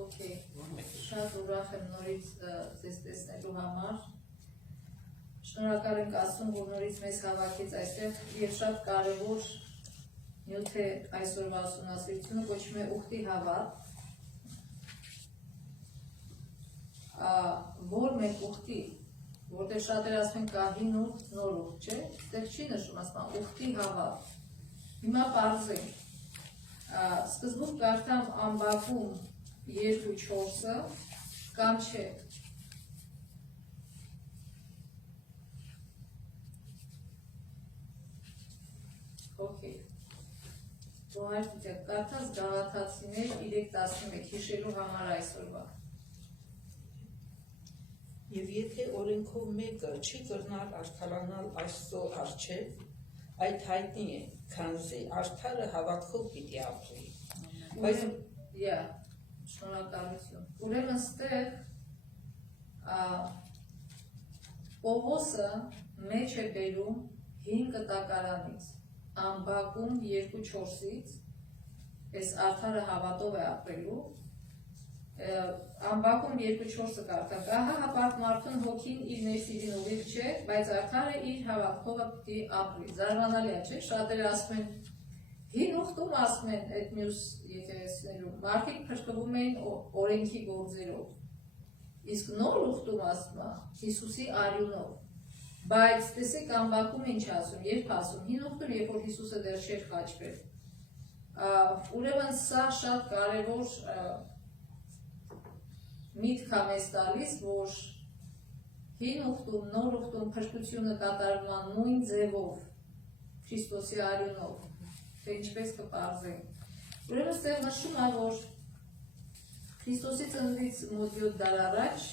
Okay, շատ ուրախ եմ նորից ձեզ տեսնելու համար։ Շնորհակալ ենք Աստծուն, որ նորից մեզ հավաքեց այստեղ եւ շատ կարեւոր նյութ է այսօրվա ուսումնասիրությունը կոչվում է ուխտի հավատ։ Որ մենք ուխտի, որտեղ շատեր ասում են կա հին ուխտ, նոր ուխտ, չէ՞, այդտեղ չի նշում, ասում են ուխտի հավատ։ Հիմա պարզենք։ Սկզբում կարդամ Ամբակում 2:4-ը կամ չէ։ Okay. Դուհարկիցեք կարդաս Գաղաթացիներ 3:11 հիշելու համար այսօրվա։ Եվ եթե օրենքով մեկը չի կրնալ արդարանալ Աստծո առջև, այդ հայտնի է, քանզի արդարը հավատքով պիտի ապրի։ Բայց շնորհակալություն։ Ուրեմն ստեղ Պողոսը մեջ է բերում հին կտակարանից, Ամբակում 2:4-ից, այս արդարը հավատով է ապրելու, Ամբակում 2:4-ը կարդանք, ահա հապարտ մարդուն հոգին իր ներսիդին ուղիղ չէ, բայց արդարը իր հավատքով պիտի ապրի։ Զարմանալի է, չէ՞, շատերը ասում են հին ուխտում ասում են այդ մյուս եկեղեցիներում, մարդիկ փրկվում էին օրենքի գործերով, իսկ նոր ուխտում ասում է Հիսուսի արյունով, բայց տեսեք Ամբակում ինչ ասում, երբ ասում, հին ուխտում, երբ որ Հիսուսը դեռ չէր խաչվել, ուրեմն սա շատ կարևոր միտք է մեզ տալիս, որ հին ուխտում, նոր ուխտում փրկությունը կատարվում է նույն ձևով, Քրիստոսի արյունով, թե ինչպես կպարզենք։ Ուրեմն ստեղ նշում է, որ Քրիստոսի ծննդից մոտ 7 դար առաջ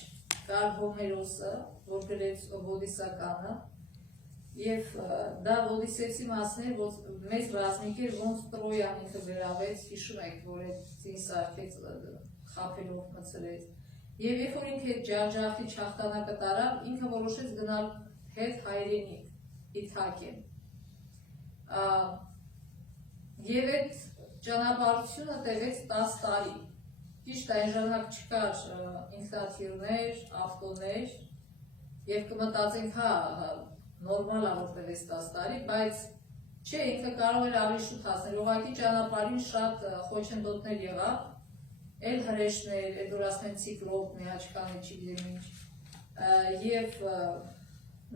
կար Հոմերոսը, որ գրեց Ոդիսականը, եւ դա Ոդիսեցի մասն էր, որ մեծ ռազմիկ էր, ոնց Տրոյան ինքը վերավեց, հիշում եք, որ այդ ծին սարքեց, խաբելով մցրեց։ Եվ երբ որ ինքը ջանջախտի չախտանակը տարավ, ինքը որոշեց գնալ հետ հայրենիք Իթակեն։ Եվ այդ ճանապարհությունը տևեց 10 տարի։ Ճիշտ այն ժամանակ չկար ինքնաթիռներ, ավտոներ, եւ կմտածենք, հա, նորմալ է որ տևեց 10 տարի, բայց չէ, ինքը կարող էր ավելի շուտ հասնել։ Ուղղակի ճանապարհին շատ խոչընդոտներ եղավ, էլ հրեշներ, էլ որ ասում են ցիկլոպ, մեհաչկանի, չգիտեմ ինչ, եւ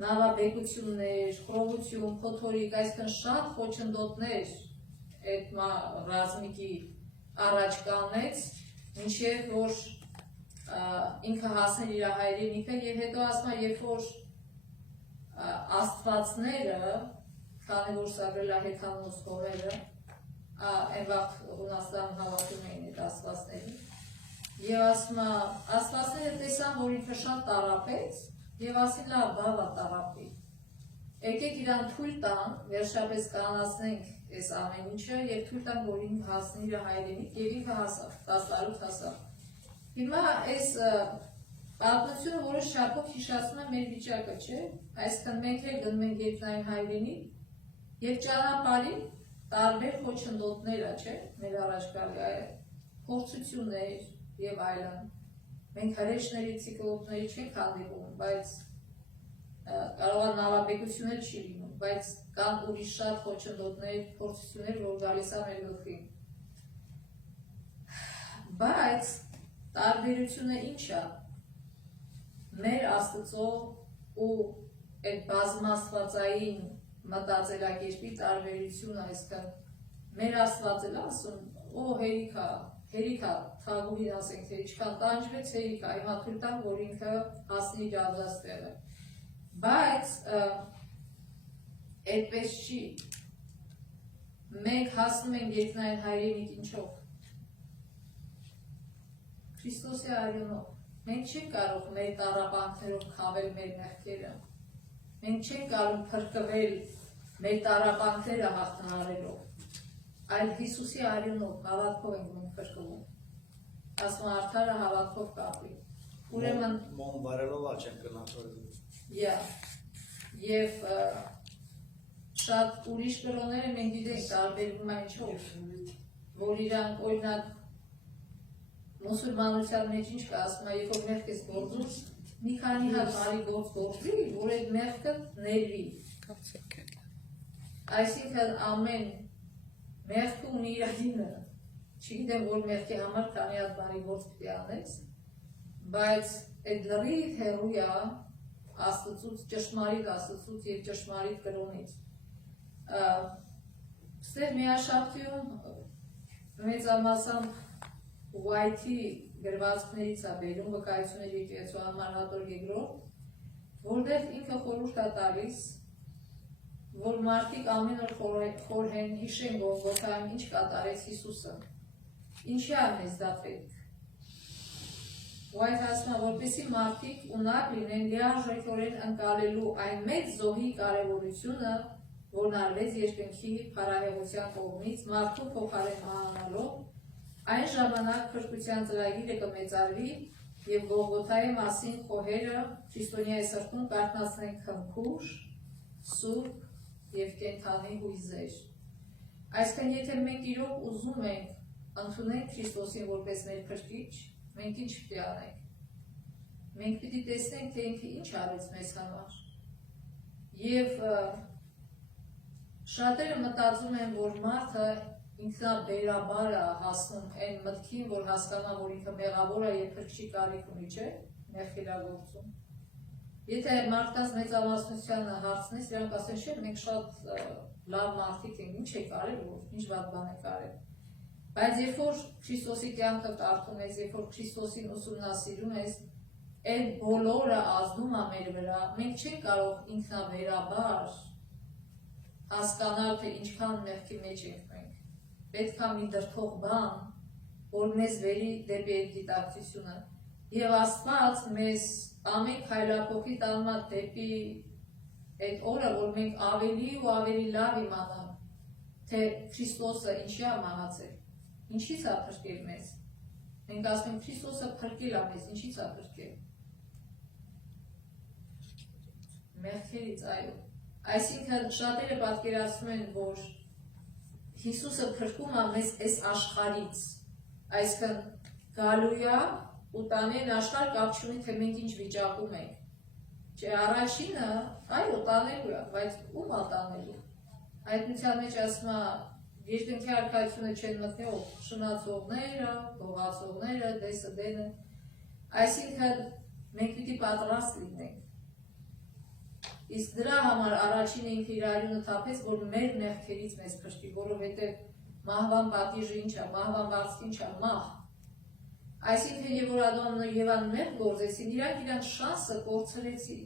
նավաբեկություններ, խռովություն, փոթորիկ, այսինքն շատ խոչընդոտներ այդ ռազմիկի առաջ կանեց, մինչև որ ինքը հասներ իր հայրենիքը եւ հետո ասում է, երբ որ աստվածները, քանի որ սա գրել է Հեթանոս Հոմերը, այն վաղ Հունաստան հավատում էին այդ աստվածներին, եւ ասում է, աստվածները տեսան, որ ինքը շատ տառապեց, եւ ասին լավ, բավա տառապի։ Եկեք իրան թույլ տան, վերջապես կանացնենք այս ամեն ինչը եւ թույլ տան, որ ինքը հասնի իր հայրենիք եւ ինքը հասավ, 10 տարուց հասավ։ Հիմա այս պատմությունը որոշ չափով հիշացնում է մեր վիճակը, չէ՞։ Այսինքն մենք էլ գնում ենք երկնային հայրենիք եւ ճանապարհին տարբեր խոչընդոտներ է, չէ՞, մեր առաջ գալի է փորձություններ եւ այլն։ Մենք հրեշների, ցիկլոպների չենք հանդիպում, բայց կարող է նավաբեկություններ չի լինում, բայց կան ուրիշ շատ խոչընդոտներ, փորձություններ, որ գալիս է մեր գլխին։ Բայց տարբերությունը ինչ է։ Մեր Աստծո ու այդ բազմաստվածային մտածելակերպի տարբերությունը, այսինքն մեր Աստված էլ ասում, օ հերիքա, թագուհին ասենք, թե ինչքան տանջվեց հերիքա, հիմա թույլ տան, որ ինքը հասնի իր ազատ տեղը։ Բայց այդպես չի։ Մենք հասնում ենք երկնային հայրենիք ինչով։ Քրիստոսի արյունով։ Մենք չենք կարող մեր տառապանքներով խավել մեր մեղքերը։ Մենք չենք կարող փրկվել մեր տառապանքները հաղթահարելով, այլ Հիսուսի արյունով, հավատքով ենք մենք փրկվում։ Ասում արդարը հավատքով կապրի։ Ուրեմն մոմ վարելով չենք գնահատում։ Եվ շատ ուրիշ կրոնները մենք գիտենք տարբերվում է ինչով, որ իրանք օրինակ մուսուլմանության մեջ ինչ կա, ասում է, երբ որ մեղք ես գործում, մի քանի հատ բարի գործ գործի, որ այդ մեղքը ներվի։ Այսինքն ամեն մեղքը ունի իր դինը։ Չգիտեմ, որ մեղքի համար քանի հատ բարի գործ պիտի անես, բայց այդ լրիվ հեռու է Աստծուց, ճշմարիտ Աստծուց եւ ճշմարիտ կրոնից։ Ստեղ միաշաբթիում մեծամասամբ White-ի գրվածքներից է բերում վկայությունների եկեղեցու անմարհատոր երկրորդ, որտեղ ինքը խորհուրդ է տալիս, որ մարդիկ ամեն օր խորհեն, հիշեն Գողգոթայում ինչ կատարեց Հիսուսը, ինչի է մեզ դա պետք։ White ասում է, որպեսզի մարդիկ ունակ լինեն լիարժեքորեն ընկալելու այն մեծ զոհի կարևորությունը, որն արվեց երկնքի փառահեղության կողմից մարդու փոխարեն մահանալով, այն ժամանակ փրկության ծրագիրը կմեծարվի եւ Գողգոթայի մասին խոհերը քրիստոնյայի սրտում կարդացնեն քնքուշ, սուրբ եւ կենթանի հույզեր։ Այսինքն, եթե մենք իրոք ուզում ենք ընդունենք Քրիստոսին որպես մեր փրկիչ, մենք ինչ պիտի անենք։ Մենք պիտի տեսնենք, թե ինքը ինչ արեց մեզ համար։ Եվ շատերը մտածում են, որ մարդը ինքնաբերաբար է հասնում այն մտքին, որ հասկանա, որ ինքը մեղավոր է եւ փրկչի կարիք ունի, չէ՞, մեղք իրագործում։ Եթե մարդկանց մեծամասնությանը հարցնես, նրանք ասեն, չէ, մենք շատ լավ մարդիկ ենք, ինչ եք արել, ինչ վատ բան եք արել։ Բայց երբ որ Քրիստոսի կյանքը կարդում ես, երբ որ Քրիստոսին ուսումնասիրում ես, այդ բոլորը ազդում է մեր վրա, մենք չենք կարող ինքնաբերաբար հասկանալ, թե ինչքան մեղքի մեջ ենք մենք։ Պետք է մի դրդող բան, որ մեզ վերի դեպի այդ գիտակցությունը։ Եվ Աստված մեզ ամեն քայլափոխի տանում է դեպի այդ օրը, որ մենք ավելի ու ավելի լավ իմանանք, թե Քրիստոսը ինչի է մահացել, ինչից է փրկել մեզ։ Մենք ասում ենք Քրիստոսը փրկել է մեզ, ինչից է փրկել։ Մեղքերից, այո։ Այսինքն շատերը պատկերացնում են, որ Հիսուսը փրկում է մեզ այս աշխարհից, այսինքն գալու է ու տանեն աշխարհ կապ չունի, թե մենք ինչ վիճակում ենք։ Չէ, առաջինը, այո, տանելու է, բայց ում է տանելու։ Հայտնության մեջ ասում է, երկնքի արքայությունը չեն մտնի ով, շնացողները, գողացողները, դեսը դենը։ Այսինքն մենք պիտի պատրաստ լինենք։ Իսկ դրա համար առաջինը ինքը իր արյունը թափեց, որ մեր մեղքերից մեզ փրկի, որովհետև մահվան պատիժը ինչ է, մահվան վարձքը ինչ է, մահ։ Այսինքն, եւ որ Ադամն ու Եվան մեղք գործեցին, իրանք շանսը կորցրեցին։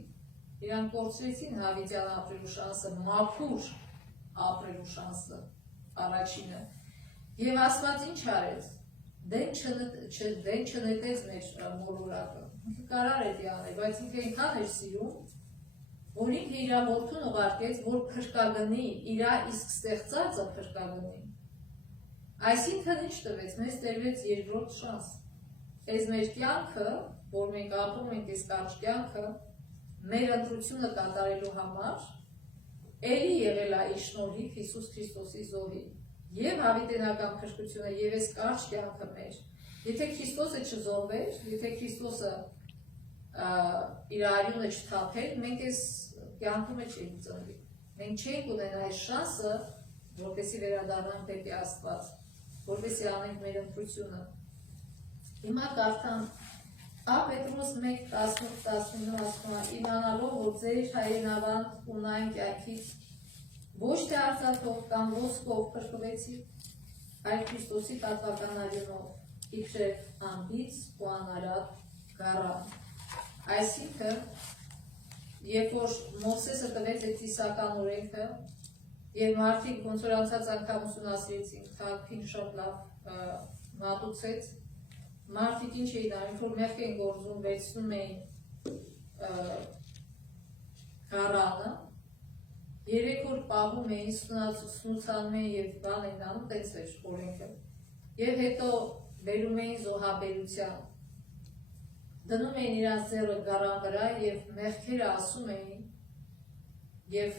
Իրանք կորցրեցին հավիտյան ապրելու շանսը, մաքուր ապրելու շանսը, առաջինը։ Եվ Աստված ինչ արեց։ Դեն չնետեց մեր մոլորակը։ Ինքը կարար է դիանել, բայց ինքը ինքան էր սիրում, որ ինքը իր որդուն ուղարկեց, որ փրկագնի, իր իսկ ստեղծածը փրկագնի։ Այսինքն ինչ տվեց, մեզ տրվեց երկրորդ շանս։ Այս մեր կյանքը, որ մենք ապրում ենք այս կարճ կյանքը, մեր ընտրությունը կատարելու համար, էլի եղել է իր շնորհիվ Հիսուս Քրիստոսի զոհի, եւ հավիտենական փրկությունը, եւ այս կարճ կյանքը մեր։ Եթե Քրիստոսը չզոհվեր, եթե Քրիստոսը իր արյունը չթափեր, մենք այս կյանքում չենք ծնվի։ Մենք չենք ունենա այս շանսը, որպեսզի վերադառնանք դեպի Աստված, որպեսզի անենք մեր ընտրությունը։ Հիմա կարդամ Պետրոս 1:18-19 ասում է. իմանալով, որ ձեր հայրենավանդ ունայն կյանքից ոչ թե արծաթով կամ ոսկով փրկվեցիք, այլ Քրիստոսի պատվական արյունով, իբրև անբիծ ու անարատ գառան։ Այսինքն, երբ որ Մովսեսը տվեց այդ իսական օրենքը, եւ մարդիկ ոնց որ անցած անգամ ուսումնասիրեցին, թարգին շատ լավ մատուցեց, մարդիկ ինչ էին անում, որ մեղք են գործում, վերցնում էին գառանը, 3 օր պահում էին, սնուցանում էին եւ բան էին անում, տենց էր օրենքը, եւ հետո բերում էին զոհաբերության, դնում էին իրաց ձեռը գառան վրա եւ մեղքերը ասում էին եւ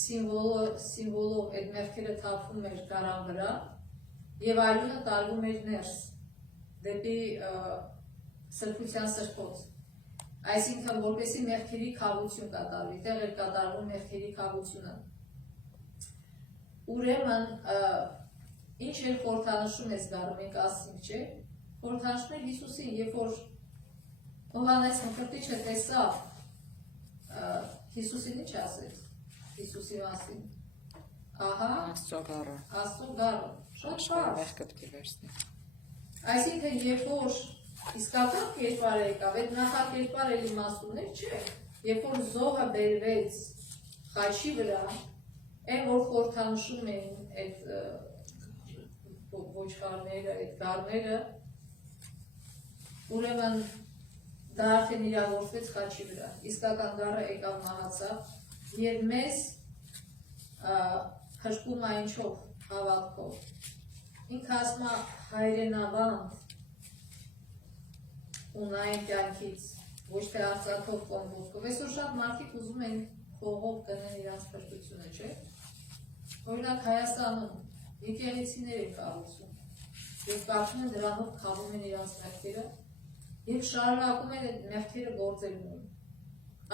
սիմվոլով այդ մեղքերը թափվում էր գառան վրա եւ արյունը տարվում էր ներս։ դեպի սրբության սրբոց։ Այսինքն, որպեսի մեղքերի քավություն կատարվի, տեղ էր կատարվում մեղքերի քավությունը։ Ուրեմն, ինչ էր խորհրդանշում ես գարում, մենք ասենք, չէ, խորհրդանշում էր Հիսուսին, երբ որ Հովհաննես Մկրտիչը տեսավ, Հիսուսին ինչ ասեց, Հիսուսի մասին, ահա, Աստծո գառը, շատ պարզ։ Այսինքն, երբ որ իսկական կերպար եկավ, այդ նախակերպար էլ իմաստուններ չէ, երբ որ զոհը բերվեց խաչի վրա, այն որ խորհրդանշում էին այդ ոչխարները, այդ գառները, ուրեմն դա արդեն իրավորվեց խաչի վրա, իսկական գառը եկավ մահացավ, և մեզ հրկում այնչով հավատքով, ինքը ասում է հայրենավանդ ունայն կյանքից, ոչ թե արծաթով կամ ոսկով, այսօր շատ մարդիկ ուզում են խողով կնեն իրանց փրկությունը, չէ՞։ Օրինակ Հայաստանում եկեղեցիներ են կառուցում, և կարծում են դրանով քավում են իրանց մեղքերը, և շարունակում են այդ մեղքերը գործել ունեն։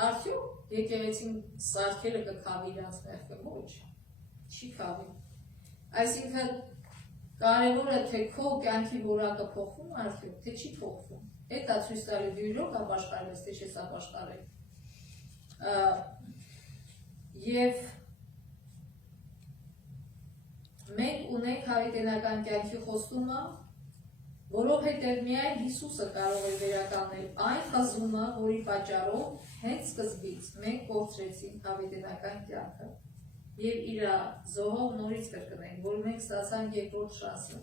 Արդյոք եկեղեցին սարքելը կքավի իրանց մեղքը, ոչ, չի քավի։ Այսինքն կարևորը թե քո կյանքի որակը փոխվում արդյոք, թե չի փոխվում։ Այդ է ցույց տալի դու իրոք ապաշխարես, թե չես ապաշխարել։ Եվ մենք ունենք հավիտենական կյանքի խոստումը, որովհետև միայն Հիսուսը կարող է վերականգնել այն խզումը, որի պատճառով հենց սկզբից մենք կորցրեցինք հավիտենական կյանքը և իր զոհով նորից կրկնենք, որ մենք ստացանք երկրորդ շանսը։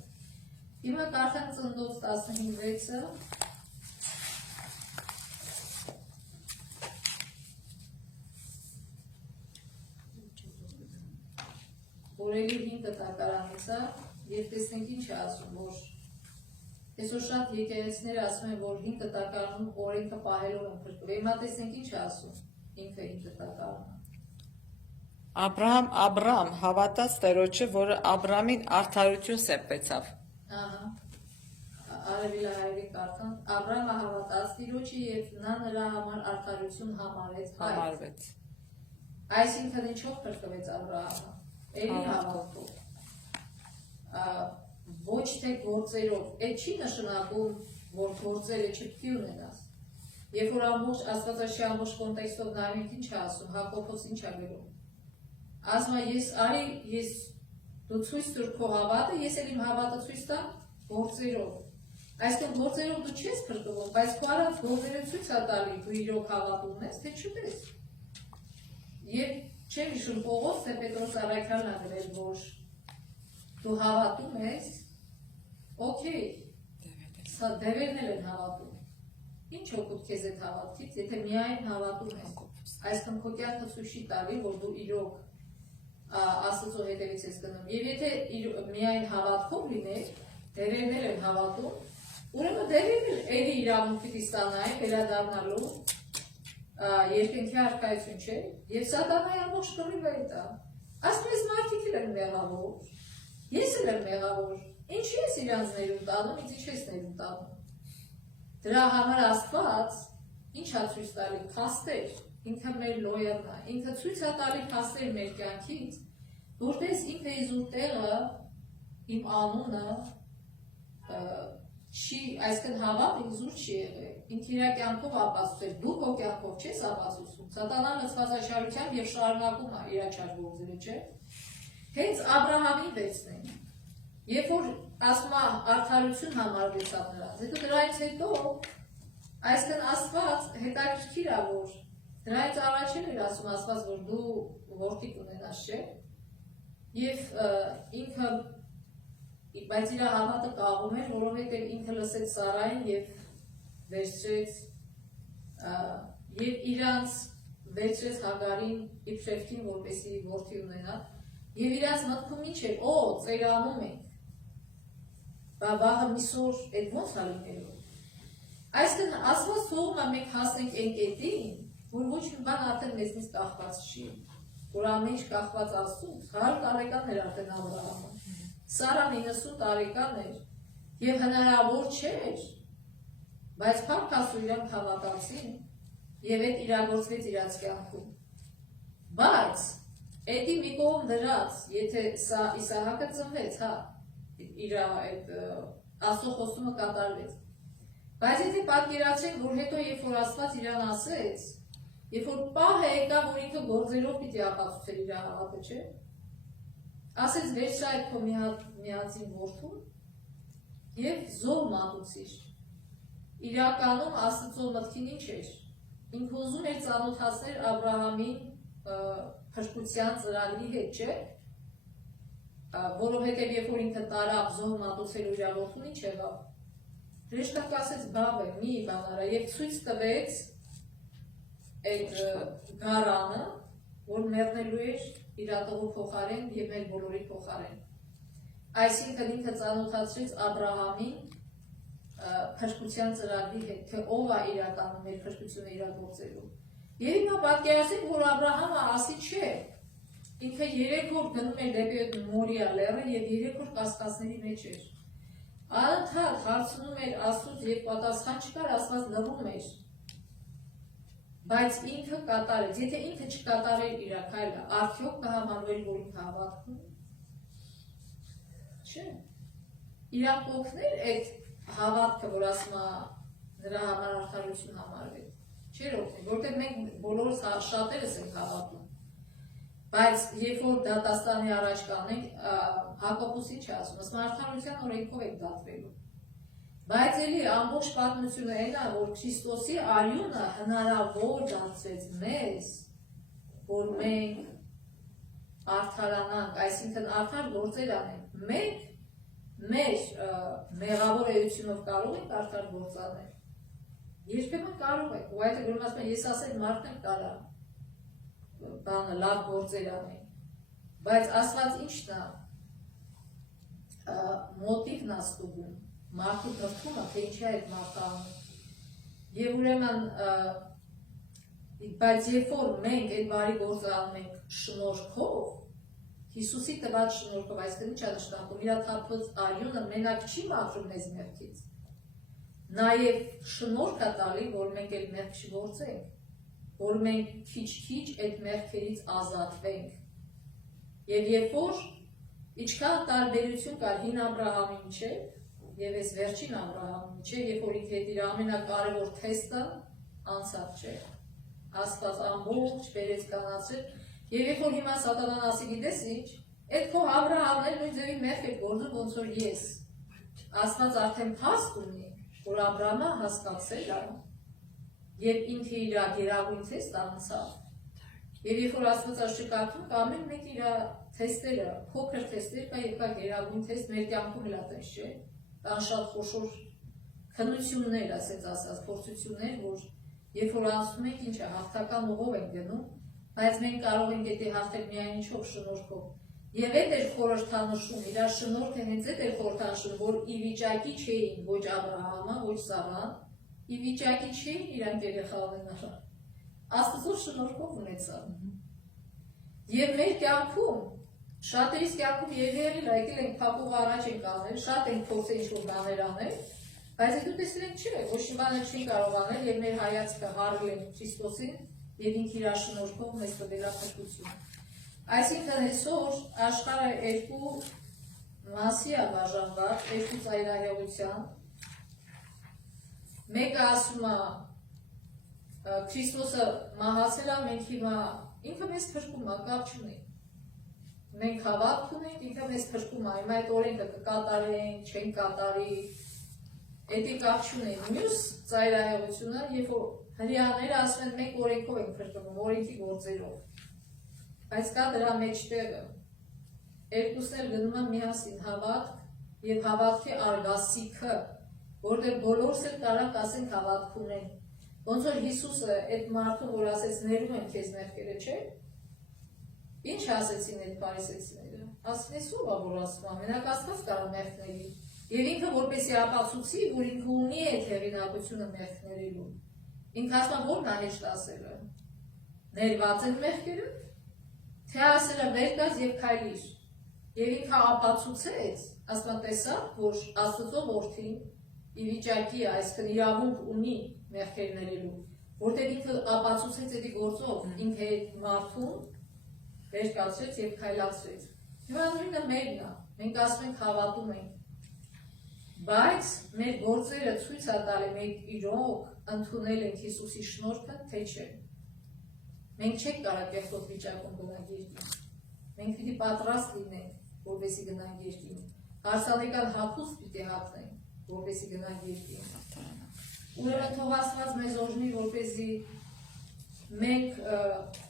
Հիմա կարդանք Ծննդոց 15:6-ը, որ էլի 5 տակարանից է, և տեսնենք ինչ է ասում, որ այսօր շատ եկեղեցիներ ասում են, որ 5 տակարանում օրենքը պահելով են փրկվել։ Հիմա տեսնենք ինչ է ասում, ինքը 5 տակարանը։ Աբրահամ հավատաց Տերոջը, որը Աբրամին արդարություն սեպեցավ։ Ահա, արևիլա հայերի կարդան, Աբրամը հավատաց Տիրոջը և նա նրա համար արդարություն համարվեց։ Այսինքն ինչով փրկվեց Աբրահամը, էլի հավատքով, ոչ թե գործերով, այդ չի նշանակում, որ գործերը չպետք է ունենաս։ Երբ որ ամբողջ Աստվածաշի ամբողջ կոնտեքստով նայենք ինչ է ասում, Հակոբոս ինչ է գրում։ Ասում է, դու ցույց տուր քո հավատը, ես էլ իմ հավատը ցույց տամ գործերով։ Այսինքն գործերով դու չես փրկվում, բայց քո արած գործերը ցույց է տալի դու իրոք հավատում ես, թե չես։ Եվ չեմ հիշում Պողոս թե Պետրոս Առաքյալն է գրել, որ դու հավատում ես, օքեյ, սա դևերն էլ են հավատում։ Ինչ օգուտ քեզ այդ հավատքից, եթե միայն հավատում ես։ Այսինքն քո կյանքը ցույց չի տալի, որ դու իրոք Աստծո հետևից ես գնում։ Եվ եթե միայն հավատքով լիներ, դևերն էլ են հավատում, ուրեմն դևերն էլ էլի իրավունք պիտի ստանային վերադառնալու երկնքի արքայություն, չէ՞։ Եվ Սատանայի ամբողջ կռիվը այդ է։ Ասում ես մարդիկ էլ են մեղավոր, ես էլ եմ մեղավոր, ինչի ես իրանց ներում տանում, ինձ ինչ ես ներում տանում։ Դրա համար Աստված ինչ է ցույց տալի, փաստեր, ինքը մեր լոյերն է, ինքը ցույց է տալի փաստեր մեր կյանքից, որպես ինքը իզուր տեղը, իմ անունը չի, այսինքն հավատը իզուր չի եղել, ինքը իր կյանքով ապացուցել, դու քո կյանքով չես ապացուցում, Սատանան լցվածաշարությամբ և շարունակում է իր չար գործերը, չէ։ Հենց Աբրահամին վերցնենք, երբ որ ասում է արդարություն համարվեցավ նրանց, հետո դրանից հետո, այսինքն Աստված հետաքրքիր է, որ դրանից առաջ էր ասում Աստված, որ դու որդի կունենաս, չէ։ Եվ ինքը, բայց իր հավատը կաղում էր, որովհետև ինքը լսեց Սարային և վերցրեց և իրանց վերցրեց Հագարին իբրև որպեսզի որդի ունենա, և իրանց մտքում ինչ էր, ծերանում ենք, վաղը միսօր այդ ոնց է լինելու։ Այսինքն Աստված թողում է մենք հասնենք այն կետին, որ ոչ մի բան արդեն մեզնից կախված չի, որ ամեն ինչ կախված Աստծուց, 100 տարեկան էր արդեն Աբրահամը, Սարան 90 տարեկան էր, եւ հնարավոր չէր, բայց փառքասու իրանք հավատացին եւ այդ իրագործվեց իրաց կյանքում։ Բայց էդի մի կողմ դրած, եթե սա Իսահակը ծնվեց, հա, իր այդ Աստծո խոստումը կատարվեց։ Բայց եթե պատկերացրենք, որ հետո երբ որ Աստված իրան ասեց, երբ որ պահը եկավ, որ ինքը գործերով պիտի ապացուցեր իր հավատը, չէ՞։ Ասեց վերջա այդ քո միածին որդուն եւ զոհ մատուցիր։ Իրականում Աստծո մտքին ինչ էր։ Ինքը ուզում էր ծանոթացնել Աբրահամին փրկության ծրագրի հետ, չէ՞։ Որովհետև երբ որ ինքը տարավ զոհ մատուցելու իր որդուն ինչ եղավ։ Հրեշտակը ասեց բավ է, մի բան արա եւ ցույց տվեց այդ գարանը, որ մեռնելու էր իր ատողու փոխարեն եւ մեր բոլորի փոխարեն։ Այսինքն ինքը ծանոթացրեց Աբրահամին փրկության ծրագրի հետ, թե ով է իրականում մեր փրկությունը իրագործելու։ Եվ հիմա պատկերացրեք, որ Աբրահամը ասի չէ, ինքը 3 օր գնում էր դեպի Մորիա լեռը եւ 3 օր կասկածների մեջ էր։ Անընդհատ հարցնում էր Աստծուց եւ պատասխան չկար, Աստված լռում էր։ Բայց ինքը կատարեց, եթե ինքը չկատարեր իր քայլը, արդյոք կհամարվեր, որ ինքը հավատքում։ Չէ։ Իրան կօգներ այդ հավատքը, որ ասում է նրա համար արդարություն համարվել։ Չէր օգնի, որտեղ մենք բոլորս շատերս ենք հավատում։ Բայց երբ որ դատաստանի առաջ կանենք, Հակոբոս ինչ է ասում, ասում արդարության օրենքով եք դատվելու։ Բայց էլի ամբողջ պատմությունը այն է, որ Քրիստոսի արյունը հնարավոր դարձրեց մեզ, որ մենք արդարանանք, այսինքն արդար գործեր անենք։ Մենք մեր մեղավոր էությունով կարող ենք արդար գործ անել։ Երբեմն կարող ենք, ու այդ գրում ասում են, ես ասել մարդն եմ կարա բանը լավ գործեր անենք։ Բայց Աստված ինչն է մոտիվն է ստուգում, մարդու դրդումը, թե ինչի է այդ մարդը անում։ Եվ ուրեմն, բայց երբ որ մենք այդ բարի գործը անում ենք շնորհքով, Հիսուսի տված շնորհքով, այսինքն ինչ է նշանակում, իր թափված արյունը մենակ չի մաքրում մեզ մեղքից։ Նաև շնորհք է տալի, որ մենք այդ մեղք չգործենք, որ մենք քիչ-քիչ այդ մեղքերից ազատվենք։ Եվ երբ որ ինչքան տարբերություն կար հին Աբրահամի միջև եւ այս վերջին Աբրահամի միջև, երբ որ ինքը իր ամենակարևոր թեստը անցավ, չէ։ Աստված ամբողջ բերեց կանացել, եւ երբ որ հիմա Սատանան ասի գիտես ինչ, այդ քո Աբրահամն էլ նույն ձևի մեղք է գործում, ոնց որ ես։ Աստված արդեն փաստ ունի, որ Աբրահամը հասկացել է, եւ ինքը իր գերագույն թեստը անցավ։ Եվ երբ որ Աստվածաշ չկարդում, կա ամեն մեկ իր թեստերը, փոքր թեստեր կա եւ կա գերագույն թեստ, մեր կյանքում էլ այդպես չէ։ Կան շատ խոշոր քննություններ, ասած, փորձություններ, որ երբ որ անցնում ենք, ինչ է, հաղթական ուղով ենք գնում, բայց մենք կարող ենք դա հաղթել միայն ինչով շնորհքով։ Եվ այդ էր խորհրդանշում, իր շնորհքը հենց այդ էր խորհրդանշում, որ ի վիճակի չէին ոչ Աբրահամը, ոչ Սարան, ի վիճակի չէին իրանք երեխա ունենալ։ Աստծո շնորհքով ունեցան։ Եվ մեր կյանքում, շատերիս կյանքում եղել եկել ենք փակուղ առաջ ենք անել, շատ ենք փորձել ինչ-որ բաներ անել, բայց դու տեսել ենք չէ, ոչ մի բան չի կարող անել եւ մեր հայացքը հառել ենք Քրիստոսին եւ ինքը իր շնորհքով մեզ տվել է փրկություն։ Այսինքն այսօր աշխարհը երկու մասի է բաժանված, երկու ծայրահեղության։ Մեկը ասում է Քրիստոսը մահացել է, մենք հիմա ինքը մեզ փրկում է, կապ չունի։ Մենք հավատք ունենք, ինքը մեզ փրկում է, հիմա այդ օրենքը կկատարենք, չենք կատարի, էդի կապ չունի։ Մյուս ծայրահեղությունը, երբ որ հրեաները ասում են մենք օրենքով ենք փրկվում, օրենքի գործերով։ Բայց կա դրա մեջտեղը։ Երկուսն էլ գնում են միասին հավատք եւ հավատքի արգասիքը, որտեղ բոլորս էլ կարող ասենք հավատք ունեն։ Ոնց որ Հիսուսը այդ մարդուն, որ ասեց ներում են քեզ մեղքերը, չէ՞։ Ինչ ասեցին այդ փարիսեցիները։ Ասին էս ով է որ ասում, մենակ Աստված կարող մեղքների։ Եվ ինքը որպեսի ապացուցի, որ ինքը ունի այդ հեղինակությունը մեղքներելու։ Ինքը ասում է որն է հեշտ ասելը։ Ներված են մեղքերը, թե ասելը վեր գաս եւ քայլիր։ Եվ ինքը ապացուցեց, ասում տեսա, որ Աստծո որդին ի վիճակի է, այսինքն իրավունք ունի մեղքեր ներելու, որտեղ ինքը ապացուցեց այդ գործով, ինքը այդ մարդուն վեր կացրեց եւ քայլացրեց։ Հիմա նույնը մերն է, մենք ասում ենք հավատում ենք, բայց մեր գործերը ցույց է տալի մենք իրոք ընդունել ենք Հիսուսի շնորհքը, թե չէ։ Մենք չենք կարող կեղտոտ վիճակում գնալ երկին։ Մենք պիտի պատրաստ լինենք, որպեսզի գնանք երկին։ Հարսանեկան հագուստ պիտի հագնենք, որպեսզի գնանք երկին։ Ուրեմն թող Աստված մեզ օրհնի, որպեսզի մենք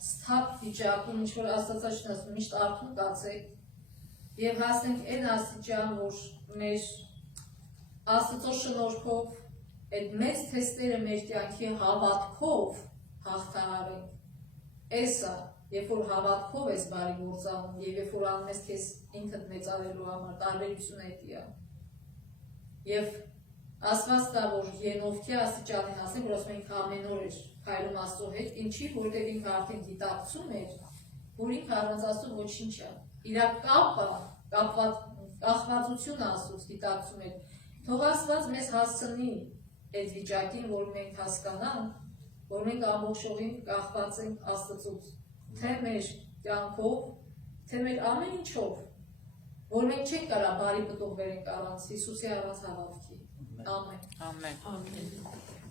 սթափ վիճակում ինչ որ Աստվածաշունչն ասում միշտ արթուն կացեք եւ հասնենք այն աստիճան, որ մեր Աստծո շնորհքով այդ մեծ թեստերը մեր կյանքի հավատքով հաղթահարենք։ Էսա, երբ որ հավատքով ես բարի գործ անում եւ երբ որ անում ես քեզ ինքդ մեծարելու համար, տարբերությունը էդի է։ Եվ Աստված տա, որ Ենովքի աստիճանի հասնենք, որ ասում ենք ամեն օր էր քայլում Աստծո հետ, ինչի, որտեղ ինքը արդեն գիտակցում էր, որ ինքը առանց Աստծո ոչինչ է։ Իր կապը, կախվածությունը Աստծոց գիտակցում էր։ Թող Աստված մեզ հասցնի այդ վիճակին, որ մենք հասկանանք, որ մենք ամբողջովին կախված ենք Աստծոց, թե մեր կյանքով, թե մեր ամեն ինչով, որ մենք չենք կարող բարի պտուղ բերենք առանց Հիսուսի առանց հավատքի։ Ամեն։ Ամեն։ Ամեն։